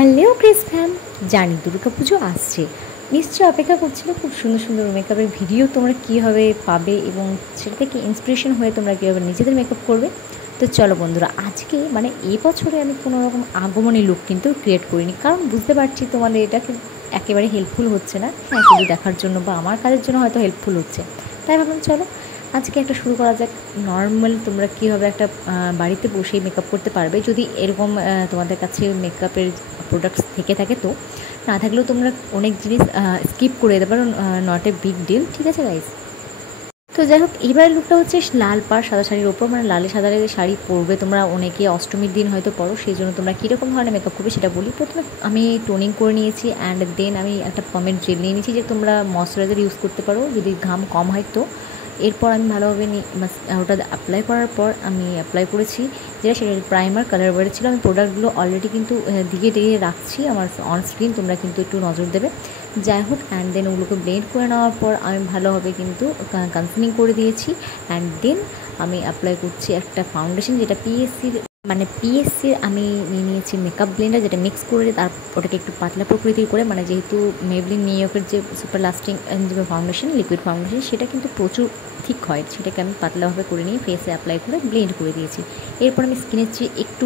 Hello Chris ফ্যাম, জানি দুর্গা পুজো আসছে, নিশ্চয়ই অপেক্ষা করছিলে খুব সুন্দর সুন্দর মেকআপের ভিডিও তোমরা কীভাবে পাবে এবং সেটা থেকে ইন্সপিরেশন হয়ে তোমরা কীভাবে নিজেদের মেকআপ করবে। তো চলো বন্ধুরা, আজকে মানে এই বছরে আমি কোনো রকম আগমনী লুক কিন্তু ক্রিয়েট করিনি, কারণ বুঝতে পারছি তোমাদের এটা একেবারে হেল্পফুল হচ্ছে না। হ্যাঁ, শুধু দেখার জন্য বা আমার কাজের জন্য হয়তো হেল্পফুল হচ্ছে, তাই ভাবলাম চলো আজকে একটা শুরু করা যাক। নর্মাল তোমরা কীভাবে একটা বাড়িতে বসেই মেকআপ করতে পারবে, যদি এরকম তোমাদের কাছে মেকআপের প্রোডাক্টস থেকে থাকে। তো না থাকলেও তোমরা অনেক জিনিস স্কিপ করে দিতে পারো, নট এ বিগ ডিল, ঠিক আছে গাইস। তো যাই হোক, এইবার লুকটা হচ্ছে লাল পাড় সাদা শাড়ির ওপর, মানে লালে সাদা শাড়ি পরবে তোমরা, অনেকে অষ্টমীর দিন হয়তো পরো, সেই জন্য তোমরা কীরকম ধরনের মেকআপ করবে সেটা বলি। প্রথমে আমি টোনিং করে নিয়েছি অ্যান্ড দেন আমি একটা পমেড জেল নিয়ে নিয়েছি, যে তোমরা ময়শ্চারাইজার ইউজ করতে পারো যদি ঘাম কম হয়। তো এরপর আমি ভালোভাবে ওটা অ্যাপ্লাই করার পর আমি অ্যাপ্লাই করেছি যেটা সেটা প্রাইমার কালার বারে ছিল। আমি প্রোডাক্টগুলো অলরেডি কিন্তু দিকে দিকে রাখছি আমার অন স্ক্রিন, তোমরা কিন্তু একটু নজর দেবে। যাই হোক, অ্যান্ড দেন ওগুলোকে ব্লেন্ড করে নেওয়ার পর আমি ভালোভাবে কিন্তু কনসিলিং করে দিয়েছি। অ্যান্ড দেন আমি অ্যাপ্লাই করছি একটা ফাউন্ডেশন, যেটা পিএসসির আমি নিয়ে নিয়েছি মেকআপ ব্লেন্ডার, যেটা মিক্স করে তার ওটাকে একটু পাতলা প্রকৃতির করে, মানে যেহেতু মেবলিন নিউইয়র্কের যে সুপার লাস্টিং যে ফাউন্ডেশন, লিকুইড ফাউন্ডেশন, সেটা কিন্তু প্রচুর ঠিক হয়, সেটাকে আমি পাতলাভাবে করে নিয়ে ফেসে অ্যাপ্লাই করে ব্লেন্ড করে দিয়েছি। এরপর আমি স্কিনের চেয়ে একটু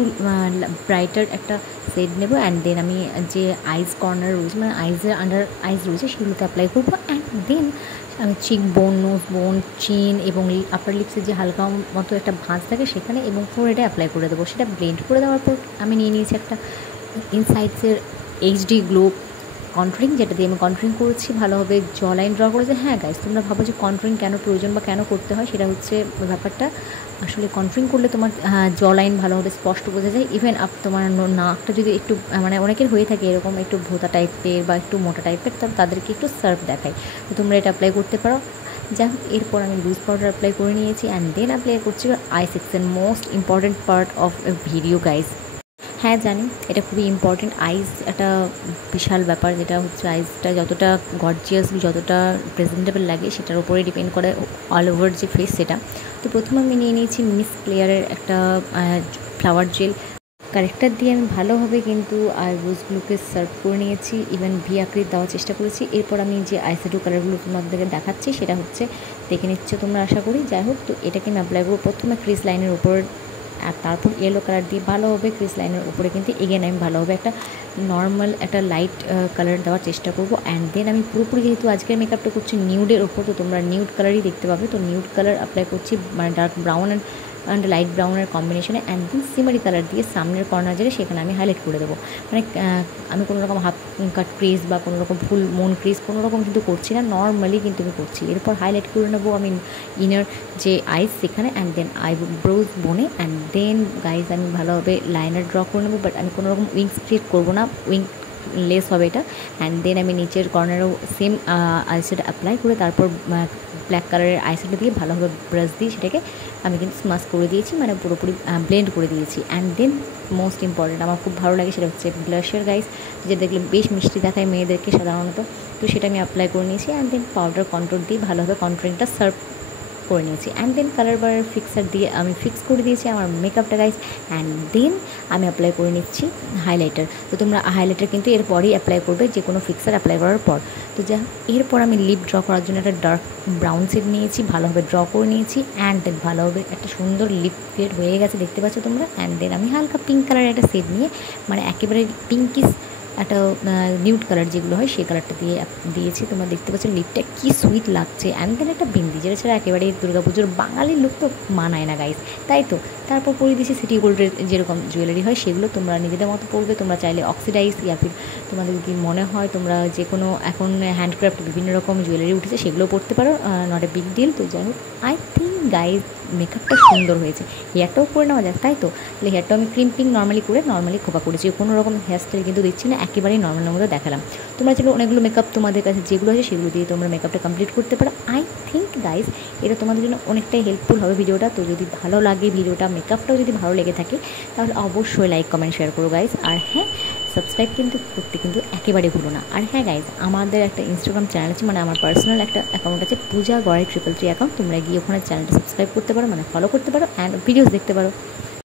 ব্রাইটার একটা শেড নেব, অ্যান্ড দেন আমি যে আইস কর্নার রয়েছে, মানে আইসের আন্ডার আইস রয়েছে, সেগুলোতে অ্যাপ্লাই করবো। অ্যান্ড দেন আমি চিক বোন, নোজ বোন, চিন এবং আপার লিপসের যে হালকা মতো একটা ভাঁজ থাকে সেখানে এবং ফোরহেডে অ্যাপ্লাই করে দেবো। সেটা ব্লেন্ড করে দেওয়ার পর আমি নিয়ে নিয়েছি একটা ইনসাইডসের এইচডি গ্লো কন্ট্রিং, যেটা দিয়ে আমি কন্ট্রিং করেছি, ভালোভাবে জ লাইন ড্র করেছি। হ্যাঁ গাইস, তোমরা ভাবো যে কন্ট্রিং কেন প্রয়োজন বা কেন করতে হয়, সেটা হচ্ছে ব্যাপারটা। আসলে কন্ট্রিং করলে তোমার জ লাইন ভালোভাবে স্পষ্ট বোঝা যায়। ইভেন তোমার নাকটা যদি একটু মানে অনেকের হয়ে থাকে এরকম একটু ভোতা টাইপের বা একটু মোটা টাইপের, তবে তাদেরকে একটু সার্ভ দেখায়, তো তোমরা এটা অ্যাপ্লাই করতে পারো। যাই হোক, এরপর আমি লুজ পাউডার অ্যাপ্লাই করে নিয়েছি অ্যান্ড দেন অ্যাপ্লাই করছি I section, most important part of A video guys. হ্যাঁ জানি, এটা খুবই ইম্পর্টেন্ট। আইস একটা বিশাল ব্যাপার, যেটা হচ্ছে আইসটা যতটা গর্জিয়াস, যতটা প্রেজেন্টেবল লাগে সেটার উপরে ডিপেন্ড করে অল ওভার যে ফেস সেটা। তো প্রথমে আমি নিয়ে নিয়েছি মিস ক্লিয়ারের একটা ফ্লাওয়ার জেল কারেক্টার দিয়ে আমি ভালোভাবে কিন্তু আইব্রোজগুলোকে সার্ভ করে নিয়েছি, ইভেন ভি আকৃতি দেওয়ার চেষ্টা করেছি। এরপর আমি যে আইশ্যাডো কালারগুলো তোমাদেরকে দেখাচ্ছি সেটা হচ্ছে দেখে নিচ্ছে তোমরা আশা করি। যাই হোক, তো এটাকে আমি অ্যাপ্লাই করবো প্রথমে ক্রিস লাইনের উপর, আর তারপর ইয়েলো কালার দিয়ে ভালোভাবে ক্রিস লাইনের উপরে কিন্তু এগেন আমি ভালোভাবে একটা নর্মাল একটা লাইট কালার দেওয়ার চেষ্টা করবো। অ্যান্ড দেন আমি পুরোপুরি, যেহেতু আজকের মেকআপটা করছি নিউডের ওপর, তো তোমরা নিউড কালারই দেখতে পাবে। তো নিউড কালার অ্যাপ্লাই করছি, মানে ডার্ক ব্রাউন অ্যান্ড লাইট ব্রাউনের কম্বিনেশনে। অ্যান্ড দেন সিমারি কালার দিয়ে সামনের কর্নার যেটা সেখানে আমি হাইলাইট করে দেবো। মানে আমি কোনো রকম হাফ কাট ক্রিজ বা কোনো রকম ফুল মন ক্রিজ কোনো রকম কিন্তু করছি না, নর্মালি কিন্তু আমি করছি। এরপর হাইলাইট করে নেবো আমি ইনার যে আইস সেখানে, অ্যান্ড দেন আইব্রোজ বোনে। অ্যান্ড দেন গাইজ আমি ভালোভাবে লাইনার ড্র করে নেবো, বাট আমি কোনো রকম উইংস ক্রিয়েট করবো না, লেস হবে এটা। অ্যান্ড দেন আমি নিচের কর্নারেও সেম আইশ্যাডো অ্যাপ্লাই করে তারপর ব্ল্যাক কালারের আইশ্যাডো দিয়ে ভালোভাবে ব্রাশ দিয়ে সেটাকে আমি কিন্তু স্মাশ করে দিয়েছি, মানে পুরোপুরি ব্লেন্ড করে দিয়েছি। অ্যান্ড দেন মোস্ট ইম্পর্টেন্ট আমার খুব ভালো লাগে সেটা হচ্ছে ব্লাশের গাইস, যেটা দেখলে বেশ মিষ্টি দেখায় মেয়েদেরকে সাধারণত, তো সেটা আমি অ্যাপ্লাই করে নিয়েছি। অ্যান্ড দেন পাউডার কন্ট্রোল দিয়ে ভালোভাবে কন্ট্রোলটা সার্ভ করে নিয়েছি। অ্যান্ড দেন কালার বারের ফিক্সার দিয়ে আমি ফিক্স করে দিয়েছি আমার মেকআপটা গাইস। অ্যান্ড দেন আমি অ্যাপ্লাই করে নিচ্ছি হাইলাইটার। তো তোমরা হাইলাইটার কিন্তু এরপরই অ্যাপ্লাই করবে, যে কোনো ফিক্সার অ্যাপ্লাই করার পর। তো যা এরপর আমি লিপ ড্র করার জন্য একটা ডার্ক ব্রাউন শেড নিয়েছি, ভালোভাবে ড্র করে নিয়েছি। অ্যান্ড দেন ভালোভাবে একটা সুন্দর লিপ ক্রিয়েট হয়ে গেছে, দেখতে পাচ্ছ তোমরা। অ্যান্ড দেন আমি হালকা পিঙ্ক কালারের একটা শেড নিয়ে, মানে একেবারে পিঙ্কিস একটা নিউড কালার যেগুলো হয় সেই কালারটা দিয়েছি। তোমরা দেখতে পাচ্ছ লিপটা কি সুইট লাগছে। অ্যান্ড দেন একটা বিন্দি, যেটা ছাড়া একেবারে দুর্গাপুজোর বাঙালির লুক তো মানায় না গাইস, তাই তো। তারপর পরিয়ে দিয়েছি সিটি গোল্ডের যেরকম জুয়েলারি হয় সেগুলো তোমরা নিজেদের মতো পরবে। তোমরা চাইলে অক্সিডাইজ ইয়া ফির তোমাদের যদি মনে হয় তোমরা যে কোনো এখন হ্যান্ডক্রাফট বিভিন্ন রকম জুয়েলারি উঠেছে সেগুলো পরতে পারো, নট এ বিগ ডিল। তো যাই হোক, আই থিঙ্ক গাইজ মেকআপটা সুন্দর হয়েছে। হেয়ারটাও করে নেওয়া যায়, তাই তো। তাহলে হেয়ারটাও আমি ক্রিম্পিং নর্মালি করে নর্মালি খোপা করেছি, কোনো রকম হেয়ার স্টাইল কিন্তু দিচ্ছি না, একেবারেই নর্মাল মতো দেখালাম। তোমরা চাইলে অনেকগুলো মেকআপ তোমাদের কাছে যেগুলো আছে সেগুলো দিয়ে তোমরা মেকআপটা কমপ্লিট করতে পারো। আই থিঙ্ক গাইজ এটা তোমাদের জন্য অনেকটাই হেল্পফুল হবে ভিডিওটা। তো যদি ভালো লাগে ভিডিওটা, মেকআপটাও যদি ভালো লেগে থাকে, তাহলে অবশ্যই লাইক কমেন্ট শেয়ার করো গাইজ। আর হ্যাঁ, সাবস্ক্রাইব কিন্তু করতে কিন্তু একেবারে ভুলো না। আর হ্যাঁ গাইজ, আমাদের একটা ইনস্টাগ্রাম চ্যানেল আছে, মানে আমার পার্সোনাল একটা অ্যাকাউন্ট আছে, পূজা গড়াই 333 অ্যাকাউন্ট। তোমরা গিয়ে ওখানে চ্যানেলটা সাবস্ক্রাইব করতে পারো, মানে ফলো করতে পারো, অ্যান্ড ভিডিওস দেখতে পারো।